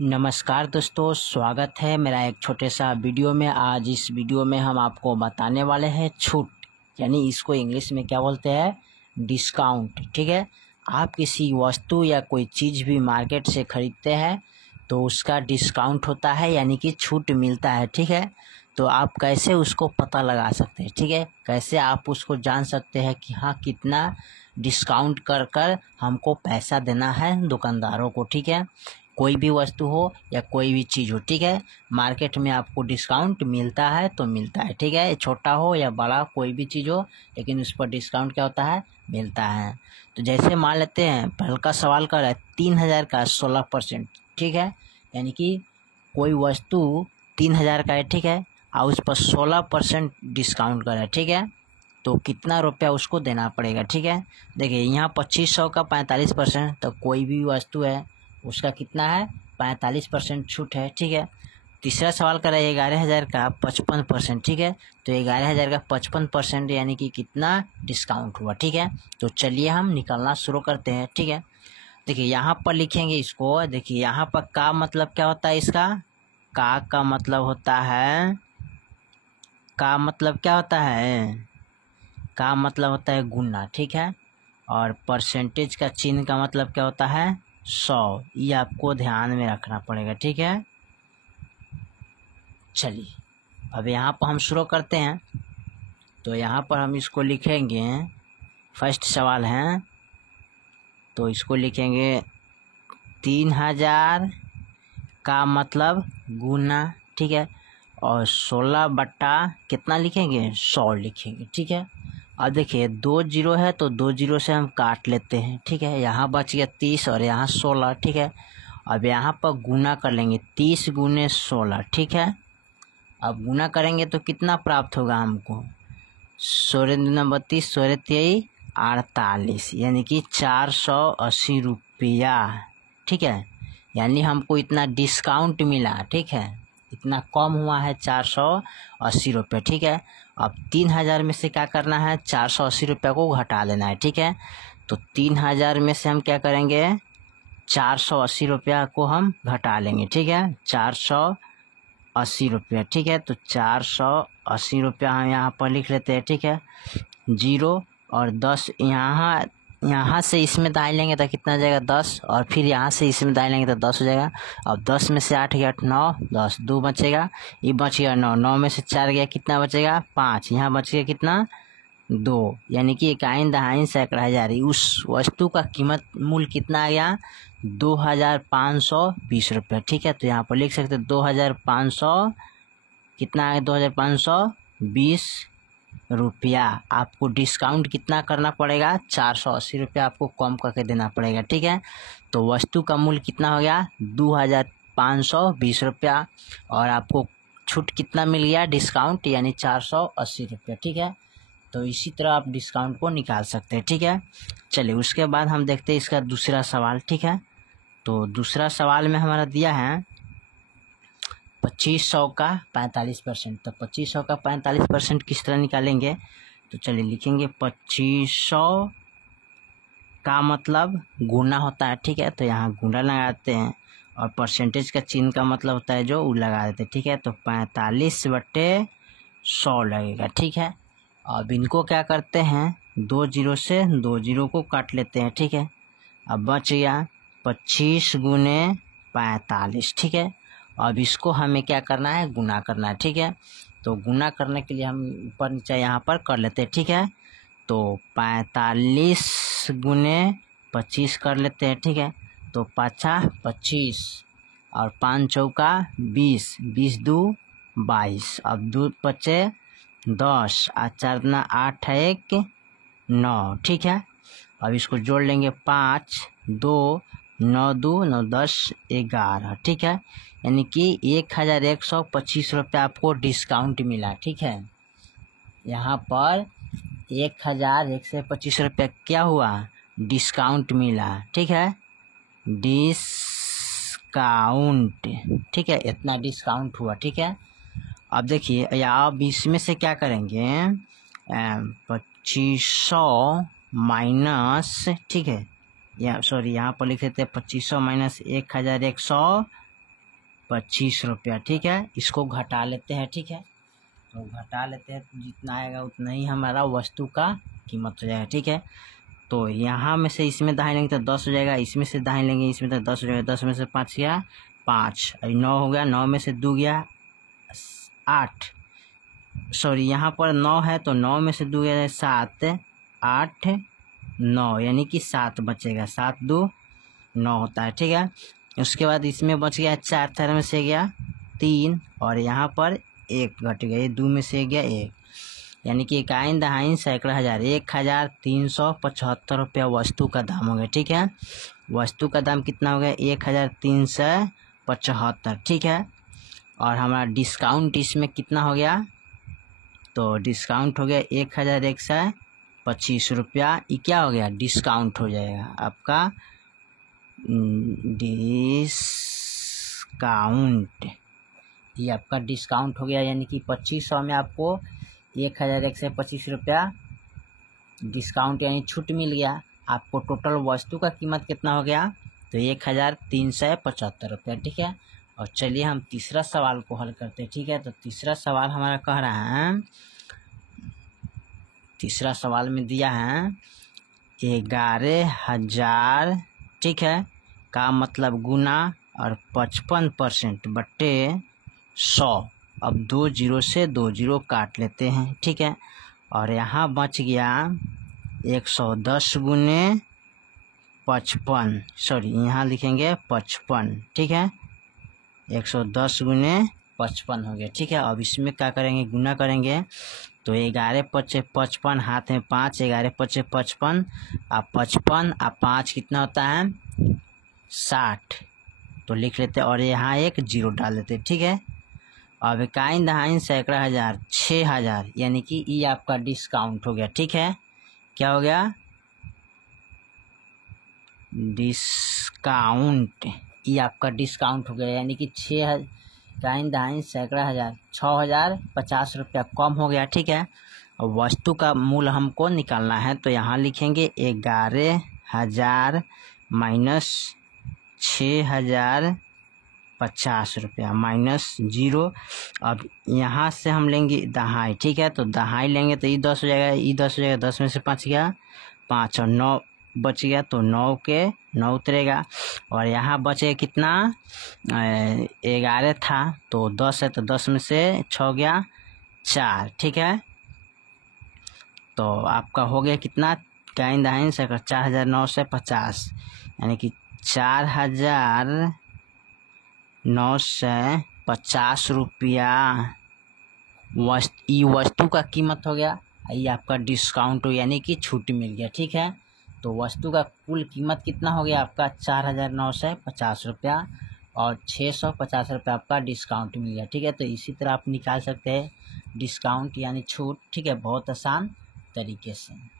नमस्कार दोस्तों, स्वागत है मेरा एक छोटे सा वीडियो में। आज इस वीडियो में हम आपको बताने वाले हैं छूट, यानी इसको इंग्लिश में क्या बोलते हैं, डिस्काउंट। ठीक है, आप किसी वस्तु या कोई चीज़ भी मार्केट से ख़रीदते हैं तो उसका डिस्काउंट होता है, यानी कि छूट मिलता है। ठीक है, तो आप कैसे उसको पता लगा सकते हैं, ठीक है, कैसे आप उसको जान सकते हैं कि हाँ कितना डिस्काउंट कर कर हमको पैसा देना है दुकानदारों को। ठीक है, कोई भी वस्तु हो या कोई भी चीज़ हो, ठीक है, मार्केट में आपको डिस्काउंट मिलता है तो मिलता है। ठीक है, छोटा हो या बड़ा कोई भी चीज़ हो, लेकिन उस पर डिस्काउंट क्या होता है, मिलता है। तो जैसे मान लेते हैं, पहले का सवाल कर रहा है 3000 का 16%। ठीक है, यानी कि कोई वस्तु 3000 का है, ठीक है, और उस पर 16% डिस्काउंट कर रहा है। ठीक है, तो कितना रुपया उसको देना पड़ेगा। ठीक है, देखिए यहाँ 2500 का 45%, तो कोई भी वस्तु है उसका कितना है, 45% छूट है। ठीक है, तीसरा सवाल कर रहा है 11000 का 55%। ठीक है, तो 11000 का 55% यानी कि कितना डिस्काउंट हुआ। ठीक है, तो चलिए हम निकालना शुरू करते हैं। ठीक है, देखिए यहाँ पर लिखेंगे इसको। देखिए यहाँ पर का मतलब क्या होता है, इसका का मतलब होता है, का मतलब क्या होता है, का मतलब होता है गुना। ठीक है, और परसेंटेज का चिन्ह का मतलब क्या होता है, 100। ये आपको ध्यान में रखना पड़ेगा। ठीक है, चलिए अब यहाँ पर हम शुरू करते हैं। तो यहाँ पर हम इसको लिखेंगे, फर्स्ट सवाल है तो इसको लिखेंगे 3000 का मतलब गुना। ठीक है, और 16 बट्टा कितना लिखेंगे, 100 लिखेंगे। ठीक है, अब देखिए 2 जीरो है तो 2 जीरो से हम काट लेते हैं। ठीक है, यहाँ बच गया 30 और यहाँ 16। ठीक है, अब यहाँ पर गुना कर लेंगे, 30 गुने 16। ठीक है, अब गुना करेंगे तो कितना प्राप्त होगा हमको, 16 दूना 32, 16 23 48, यानी कि 480 रुपया। ठीक है, यानी हमको इतना डिस्काउंट मिला। ठीक है, इतना कम हुआ है 480 रुपये। ठीक है, अब 3000 में से क्या करना है, 480 रुपये को घटा लेना है। ठीक है, तो 3000 में से हम क्या करेंगे, 480 रुपया को हम घटा लेंगे। ठीक है, 480 रुपया। ठीक है, तो 480 रुपया हम यहाँ पर लिख लेते हैं। ठीक है, 0 और 10 यहाँ से इसमें दाएँ लेंगे तो कितना जाएगा, 10, और फिर यहाँ से इसमें दाएँ लेंगे तो 10 हो जाएगा। अब 10 में से 8 गया 9, 10 2 बचेगा, ये बच गया 9, 9 में से 4 गया कितना बचेगा, 5, यहाँ बच गया कितना, 2, यानी कि इकाइन दहाइन सैकड़ा हजार। उस वस्तु का कीमत मूल्य कितना आ गया, 2520 रुपये। ठीक है, तो यहाँ पर लिख सकते 2500 कितना है, 2520 रुपया। आपको डिस्काउंट कितना करना पड़ेगा, 480 रुपया आपको कम करके देना पड़ेगा। ठीक है, तो वस्तु का मूल्य कितना हो गया, 2520 रुपया, और आपको छूट कितना मिल गया, डिस्काउंट, यानी 480 रुपया। ठीक है, तो इसी तरह आप डिस्काउंट को निकाल सकते हैं। ठीक है, चलिए उसके बाद हम देखते हैं इसका दूसरा सवाल। ठीक है, तो दूसरा सवाल में हमारा दिया है 2500 का 45%। तो 2500 का 45% किस तरह निकालेंगे, तो चलिए लिखेंगे 2500 का मतलब गुना होता है। ठीक है, तो यहाँ गुना लगाते हैं, और परसेंटेज का चिन्ह का मतलब होता है जो, वो लगा देते हैं। ठीक है, तो 45/100 लगेगा। ठीक है, अब इनको क्या करते हैं, 2 जीरो से 2 जीरो को काट लेते हैं। ठीक है, अब बच गया 25 गुने 45। ठीक है, अब इसको हमें क्या करना है, गुना करना है। ठीक है, तो गुना करने के लिए हम ऊपर नीचे यहाँ पर कर लेते हैं। ठीक है, तो 45 गुने 25 कर लेते हैं। ठीक है, तो 5 25 और 5 चौका 20, 20 2 22, अब 2 बचे 10, 4 दूना 8 1 9। ठीक है, अब इसको जोड़ लेंगे, 5 2 9 2 9 10 11। ठीक है, यानी कि 1125 रुपये आपको डिस्काउंट मिला। ठीक है, यहाँ पर 1125 रुपये क्या हुआ, डिस्काउंट मिला। ठीक है, डिस्काउंट। ठीक है, इतना डिस्काउंट हुआ। ठीक है, अब देखिए या अब इसमें से क्या करेंगे, 2500 माइनस, ठीक है, या सॉरी यहाँ पर लिख देते हैं 2500 माइनस 1125 25 रुपया। ठीक है, इसको घटा लेते हैं। ठीक है, तो घटा लेते हैं, तो जितना आएगा उतना ही हमारा वस्तु का कीमत हो जाएगा। ठीक है, तो यहाँ में से इसमें दाहिने लेंगे तो 10 हो जाएगा, इसमें से दाहिने लेंगे इसमें तो 10 हो जाएगा। 10 में से 5 गया 5, 9 हो गया, 9 में से 2 गया 8, सॉरी यहाँ पर 9 है तो 9 में से 2 गया 7, 8, 9, यानी कि 7 बचेगा। 7 2 9 होता है। ठीक है, उसके बाद इसमें बच गया 4, 4 में से गया 3 और यहाँ पर 1 घट गया, ये 2 में से गया 1, यानी कि इकाइन दहाइन सैकड़ा हज़ार 1375 रुपया वस्तु का दाम हो गया। ठीक है, वस्तु का दाम कितना हो गया 1375। ठीक है, और हमारा डिस्काउंट इसमें कितना हो गया, तो डिस्काउंट हो गया 1125 रुपया। ये क्या हो गया, डिस्काउंट हो जाएगा आपका, डिस्काउंट, ये आपका डिस्काउंट हो गया, यानी कि 2500 में आपको 1125 रुपया डिस्काउंट यानी छूट मिल गया। आपको टोटल वस्तु का कीमत कितना हो गया, तो 1375 रुपया। ठीक है, और चलिए हम तीसरा सवाल को हल करते हैं। ठीक है, तो तीसरा सवाल हमारा कह रहा है, तीसरा सवाल में दिया है 11,000, ठीक है, का मतलब गुना और 55% बट्टे 100। अब 2 जीरो से 2 जीरो काट लेते हैं। ठीक है, और यहाँ बच गया 110 गुने 55, सॉरी यहाँ लिखेंगे 55। ठीक है, 110 गुने 55 हो गया। ठीक है, अब इसमें क्या करेंगे, गुना करेंगे, तो 11 पचे 55, हाथ में 5, 11 पचे 55, अब 55 अब 5 कितना होता है 60, तो लिख लेते हैं और यहाँ एक जीरो डाल देते। ठीक है, अब इकाइन दहाइन सैकड़ा हज़ार 6000, यानी कि ये आपका डिस्काउंट हो गया। ठीक है, क्या हो गया, डिस्काउंट, ये आपका डिस्काउंट हो गया, यानी कि 6 इकाइन दहाइन सैकड़ा हज़ार 6050 रुपया कम हो गया। ठीक है, वस्तु का मूल्य हमको निकालना है, तो यहाँ लिखेंगे 11,000 माइनस 6050 रुपया माइनस 0। अब यहाँ से हम लेंगे दहाई। ठीक है, तो दहाई लेंगे तो ये 10 हो जाएगा, ये 10 हो जाएगा, 10 में से 5 गया 5 और 9 बच गया, तो 9 के 9 उतरेगा, और यहाँ बचे कितना 11 था तो 10 है, तो 10 में से 6 गया 4। ठीक है, तो आपका हो गया कितना, इकाइन दहाइन सैकड़ा 4950, यानी कि 4950 रुपया वस्तु का कीमत हो गया। ये आपका डिस्काउंट हो, यानी कि छूट मिल गया। ठीक है, तो वस्तु का कुल कीमत कितना हो गया आपका 4950 रुपया, और 650 रुपया आपका डिस्काउंट मिल गया। ठीक है, तो इसी तरह आप निकाल सकते हैं डिस्काउंट यानी छूट। ठीक है, बहुत आसान तरीके से।